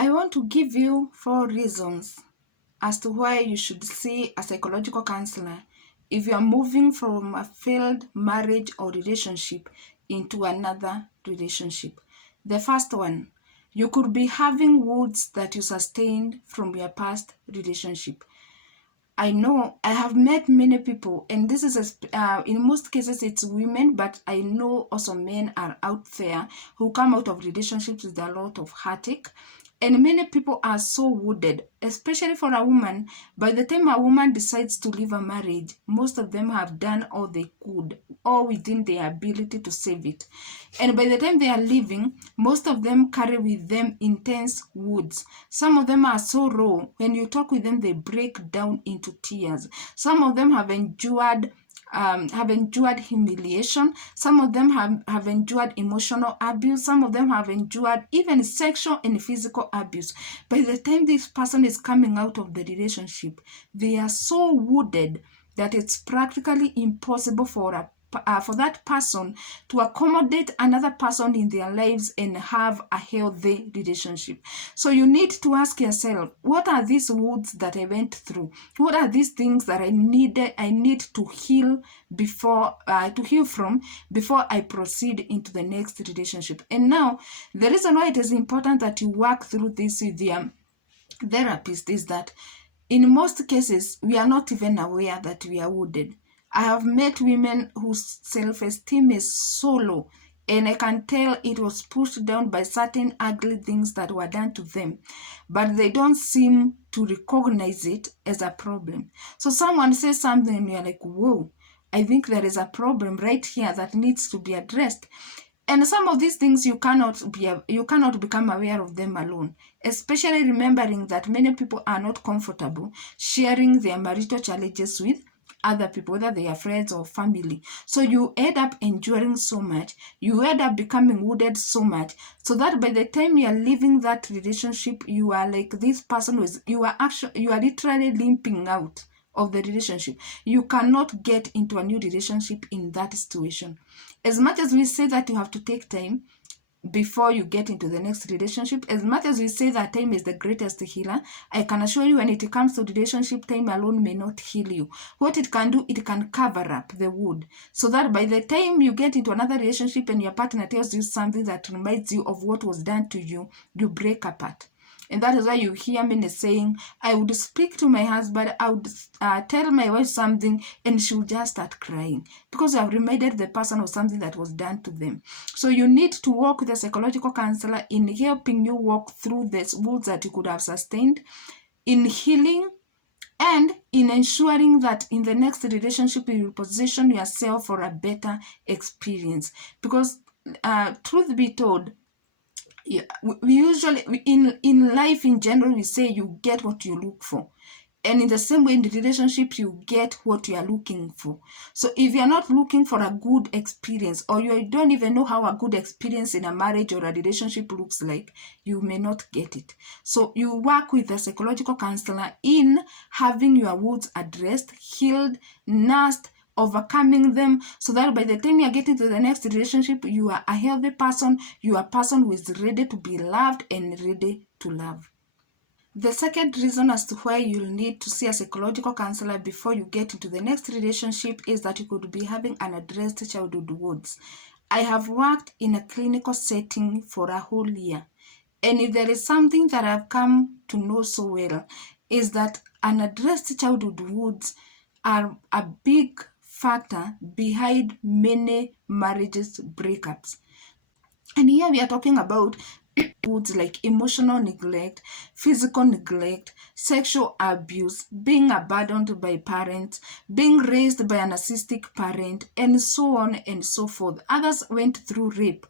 I want to give you 4 reasons as to why you should see a psychological counselor if you are moving from a failed marriage or relationship into another relationship. The first one, you could be having wounds that you sustained from your past relationship. I know I have met many people, and this is in most cases it's women, but I know also men are out there who come out of relationships with a lot of heartache. And many people are so wounded, especially for a woman. By the time a woman decides to leave a marriage, most of them have done all they could, all within their ability to save it. And by the time they are leaving, most of them carry with them intense wounds. Some of them are so raw, when you talk with them, they break down into tears. Some of them have endured humiliation. Some of them have endured emotional abuse. Some of them have endured even sexual and physical abuse. By the time this person is coming out of the relationship, they are so wounded that it's practically impossible for that person to accommodate another person in their lives and have a healthy relationship. So you need to ask yourself, what are these wounds that I went through? What are these things that I need to heal from before I proceed into the next relationship? And now, the reason why it is important that you work through this with your therapist is that in most cases, we are not even aware that we are wounded. I have met women whose self-esteem is so low, and I can tell it was pushed down by certain ugly things that were done to them, but they don't seem to recognize it as a problem. So someone says something and you're like, whoa, I think there is a problem right here that needs to be addressed. And some of these things you cannot become aware of them alone, especially remembering that many people are not comfortable sharing their marital challenges with other people, whether they are friends or family. So you end up enduring so much, you end up becoming wounded so much, so that by the time you are leaving that relationship, you are like this person you are literally limping out of the relationship. You cannot get into a new relationship in that situation. As much as we say that you have to take time before you get into the next relationship, as much as we say that time is the greatest healer, I can assure you when it comes to relationship, time alone may not heal you. What it can do, it can cover up the wound, so that by the time you get into another relationship and your partner tells you something that reminds you of what was done to you, you break apart. And that is why you hear me saying, I would speak to my husband, I would tell my wife something, and she would just start crying because I've reminded the person of something that was done to them. So you need to work with a psychological counselor in helping you walk through the wounds that you could have sustained, in healing, and in ensuring that in the next relationship you will position yourself for a better experience. Because truth be told, yeah, we usually in life in general, we say you get what you look for, and in the same way in the relationship you get what you are looking for. So if you are not looking for a good experience, or you don't even know how a good experience in a marriage or a relationship looks like, you may not get it. So you work with a psychological counselor in having your wounds addressed, healed, nursed, overcoming them, so that by the time you are getting to the next relationship, you are a healthy person, you are a person who is ready to be loved and ready to love. The second reason as to why you'll need to see a psychological counselor before you get into the next relationship is that you could be having unaddressed childhood wounds. I have worked in a clinical setting for a whole year, and if there is something that I've come to know so well, is that unaddressed childhood wounds are a big factor behind many marriages breakups. And here we are talking about wounds like emotional neglect, physical neglect, sexual abuse, being abandoned by parents, being raised by a narcissistic parent, and so on and so forth. Others went through rape,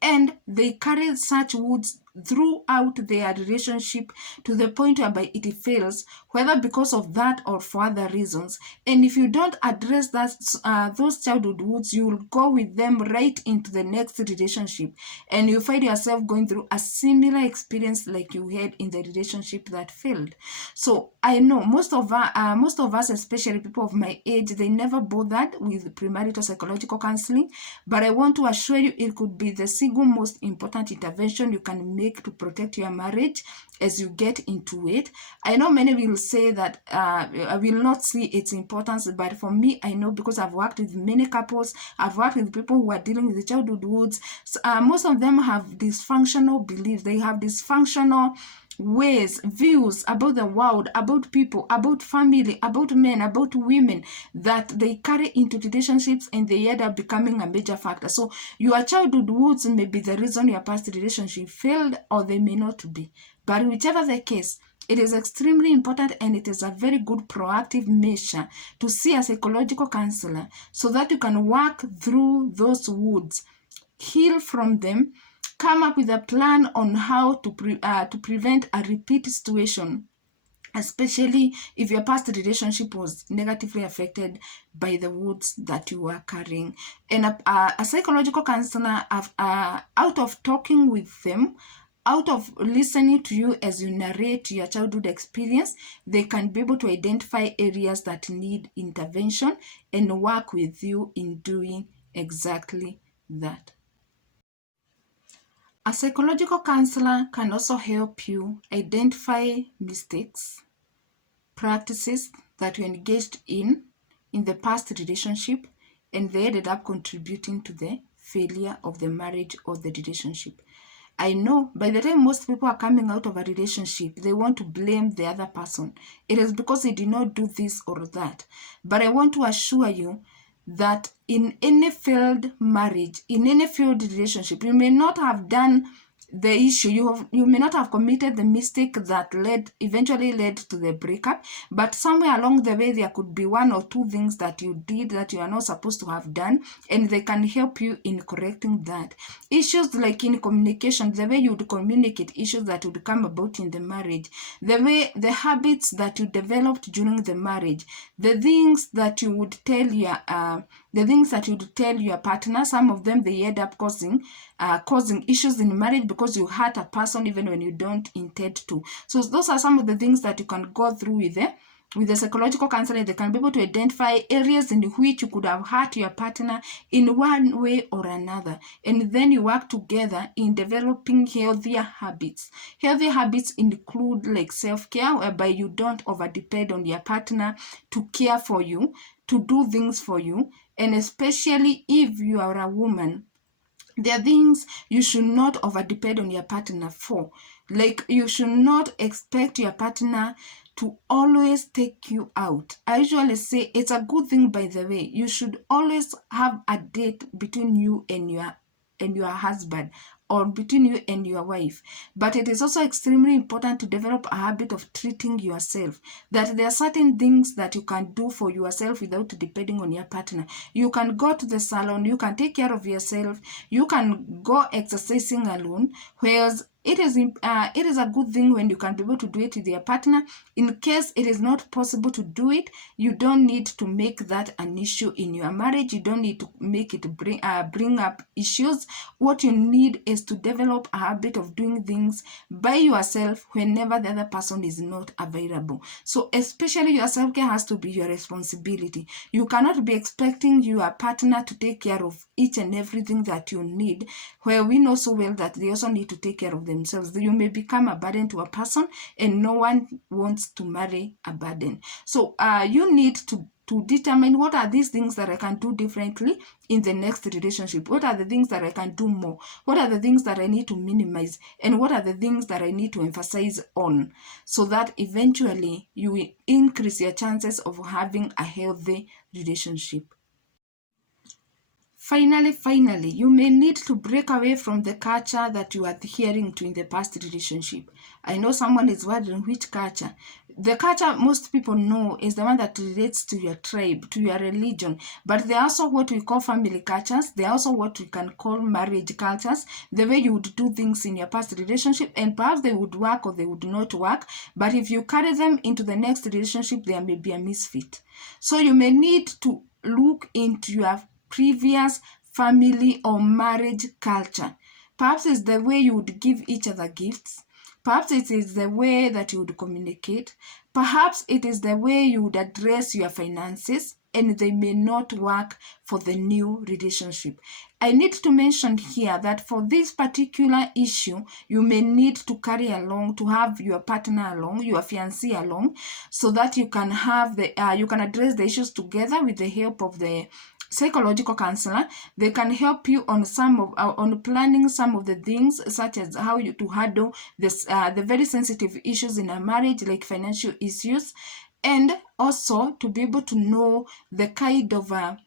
and they carried such wounds throughout their relationship to the point whereby it fails, whether because of that or for other reasons. And if you don't address those childhood wounds, you will go with them right into the next relationship, and you find yourself going through a similar experience like you had in the relationship that failed. So I know most of us, especially people of my age, they never bothered with premarital psychological counseling, but I want to assure you it could be the single most important intervention you can make take to protect your marriage as you get into it. I know many will say that I will not see its importance, but for me, I know because I've worked with many couples, I've worked with people who are dealing with the childhood wounds. So, most of them have dysfunctional beliefs. They have dysfunctional ways, views about the world, about people, about family, about men, about women that they carry into relationships, and they end up becoming a major factor. So your childhood wounds may be the reason your past relationship failed, or they may not be. But whichever the case, it is extremely important, and it is a very good proactive measure to see a psychological counselor so that you can work through those wounds, heal from them, come up with a plan on how to prevent a repeat situation, especially if your past relationship was negatively affected by the wounds that you were carrying. And a psychological counselor, out of talking with them, out of listening to you as you narrate your childhood experience, they can be able to identify areas that need intervention and work with you in doing exactly that. A psychological counselor can also help you identify mistakes, practices that you engaged in the past relationship, and they ended up contributing to the failure of the marriage or the relationship. I know by the time most people are coming out of a relationship, they want to blame the other person. It is because they did not do this or that. But I want to assure you that in any failed marriage, in any failed relationship, you may not have done the issue, you may not have committed the mistake that eventually led to the breakup, but somewhere along the way there could be one or two things that you did that you are not supposed to have done, and they can help you in correcting that. Issues like in communication, the way you would communicate issues that would come about in the marriage, the habits that you developed during the marriage, the things that you would tell your partner. Some of them, they end up causing issues in marriage because you hurt a person even when you don't intend to. So those are some of the things that you can go through with the psychological counseling. They can be able to identify areas in which you could have hurt your partner in one way or another, and then you work together in developing healthier habits. Healthy habits include like self-care, whereby you don't overdepend on your partner to care for you, to do things for you, and especially if you are a woman, there are things you should not overdepend on your partner for. Like, you should not expect your partner to always take you out. I usually say it's a good thing, by the way. You should always have a date between you and your husband, or between you and your wife. But it is also extremely important to develop a habit of treating yourself, that there are certain things that you can do for yourself without depending on your partner. You can go to the salon, you can take care of yourself, you can go exercising alone, whereas it is a good thing when you can be able to do it with your partner. In case it is not possible to do it, you don't need to make that an issue in your marriage. You don't need to make it bring up issues. What you need is to develop a habit of doing things by yourself whenever the other person is not available. So especially your self-care has to be your responsibility. You cannot be expecting your partner to take care of each and everything that you need, where we know so well that they also need to take care of themselves. You may become a burden to a person, and no one wants to marry a burden. So you need to determine what are these things that I can do differently in the next relationship. What are the things that I can do more? What are the things that I need to minimize? And what are the things that I need to emphasize on, so that eventually you will increase your chances of having a healthy relationship. Finally, you may need to break away from the culture that you are adhering to in the past relationship. I know someone is wondering which culture. The culture most people know is the one that relates to your tribe, to your religion. But there are also what we call family cultures. There are also what we can call marriage cultures, the way you would do things in your past relationship, and perhaps they would work or they would not work. But if you carry them into the next relationship, there may be a misfit. So you may need to look into your previous family or marriage culture. Perhaps it's the way you would give each other gifts. Perhaps it is the way that you would communicate. Perhaps it is the way you would address your finances. and they may not work for the new relationship. I need to mention here that for this particular issue, you may need to carry along, to have your partner along, your fiancé along, so that you can have you can address the issues together with the help of the psychological counselor. They can help you on on planning some of the things, such as how you to handle this the very sensitive issues in a marriage, like financial issues, and also to be able to know the kind of a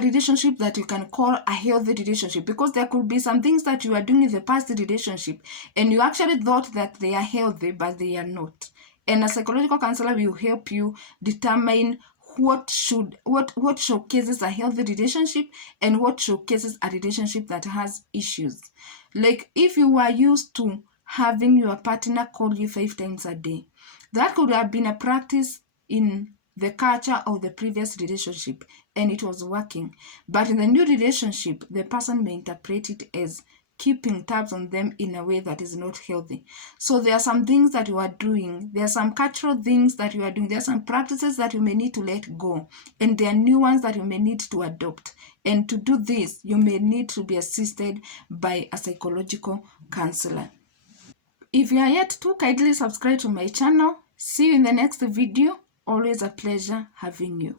relationship that you can call a healthy relationship, because there could be some things that you are doing in the past relationship and you actually thought that they are healthy, but they are not. And a psychological counselor will help you determine what showcases a healthy relationship and what showcases a relationship that has issues. Like if you are used to having your partner call you 5 times a day, that could have been a practice in the culture of the previous relationship and it was working. But in the new relationship, the person may interpret it as keeping tabs on them in a way that is not healthy. So there are some things that you are doing, there are some cultural things that you are doing, there are some practices that you may need to let go, and there are new ones that you may need to adopt. And to do this, you may need to be assisted by a psychological counselor. If you are yet to, kindly subscribe to my channel. See you in the next video. Always a pleasure having you.